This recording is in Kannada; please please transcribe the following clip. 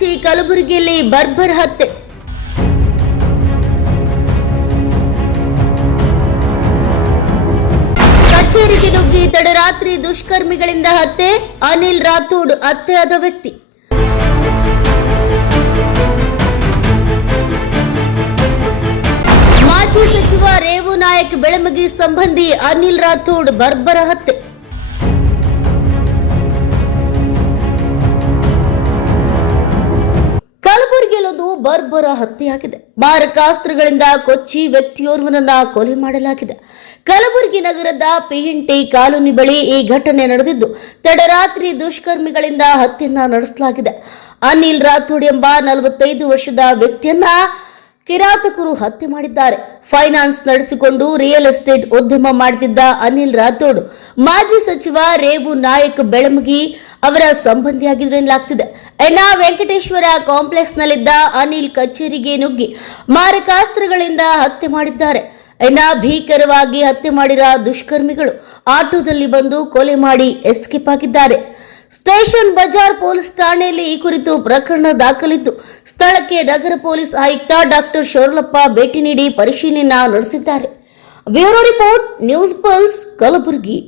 ಕಚ್ಚಿ ಕಲಬುರಗಿಯಲ್ಲಿ ಬರ್ಬರ್ ಹತ್ಯೆ. ಕಚೇರಿಗೆ ನುಗ್ಗಿ ತಡರಾತ್ರಿ ದುಷ್ಕರ್ಮಿಗಳಿಂದ ಹತ್ಯೆ. ಅನಿಲ್ ರಾಥೋಡ್ ಹತ್ಯೆಯಾದ ವ್ಯಕ್ತಿ. ಮಾಜಿ ಸಚಿವ ರೇವು ನಾಯಕ್ ಬೆಳಮಗಿ ಸಂಬಂಧಿ ಅನಿಲ್ ರಾಥೋಡ್ ಬರ್ಬರ ಹತ್ಯೆ. ಕಲಬುರಗಿಯಲ್ಲೊಂದು ಬರ್ಬರ ಹತ್ಯೆಯಾಗಿದೆ. ಮಾರಕಾಸ್ತ್ರಗಳಿಂದ ಕೊಚ್ಚಿ ವ್ಯಕ್ತಿಯೋರ್ವನನ್ನ ಕೊಲೆ ಮಾಡಲಾಗಿದೆ. ಕಲಬುರಗಿ ನಗರದ ಪಿಎನ್ಟಿ ಕಾಲೋನಿ ಬಳಿ ಈ ಘಟನೆ ನಡೆದಿದ್ದು, ತಡರಾತ್ರಿ ದುಷ್ಕರ್ಮಿಗಳಿಂದ ಹತ್ಯೆಯನ್ನ ನಡೆಸಲಾಗಿದೆ. ಅನಿಲ್ ರಾಥೋಡ್ ಎಂಬ 45 ವರ್ಷದ ವ್ಯಕ್ತಿಯನ್ನ ಕಿರಾತಕರು ಹತ್ಯೆ ಮಾಡಿದ್ದಾರೆ. ಫೈನಾನ್ಸ್ ನಡೆಸಿಕೊಂಡು ರಿಯಲ್ ಎಸ್ಟೇಟ್ ಉದ್ಯಮ ಮಾಡುತ್ತಿದ್ದ ಅನಿಲ್ ರಾಥೋಡ್ ಮಾಜಿ ಸಚಿವ ರೇವು ನಾಯಕ್ ಬೆಳಮಗಿ ಅವರ ಸಂಬಂಧಿಯಾಗಿದ್ರು ಎನ್ನಲಾಗ್ತಿದೆ. ವೆಂಕಟೇಶ್ವರ ಕಾಂಪ್ಲೆಕ್ಸ್ನಲ್ಲಿದ್ದ ಅನಿಲ್ ಕಚೇರಿಗೆ ನುಗ್ಗಿ ಮಾರಕಾಸ್ತ್ರಗಳಿಂದ ಹತ್ಯೆ ಮಾಡಿದ್ದಾರೆ. ಭೀಕರವಾಗಿ ಹತ್ಯೆ ಮಾಡಿರುವ ದುಷ್ಕರ್ಮಿಗಳು ಆಟೋದಲ್ಲಿ ಬಂದು ಕೊಲೆ ಮಾಡಿ ಎಸ್ಕೇಪ್ ಆಗಿದ್ದಾರೆ. ಸ್ಟೇಷನ್ ಬಜಾರ್ ಪೊಲೀಸ್ ಠಾಣೆಯಲ್ಲಿ ಈ ಕುರಿತು ಪ್ರಕರಣ ದಾಖಲಿದ್ದು, ಸ್ಥಳಕ್ಕೆ ನಗರ ಪೊಲೀಸ್ ಆಯುಕ್ತ ಡಾಕ್ಟರ್ ಶೋರ್ಲಪ್ಪ ಭೇಟಿ ನೀಡಿ ಪರಿಶೀಲನೆ ನಡೆಸಿದ್ದಾರೆ. Bureau report, news pulse, Kalaburagi.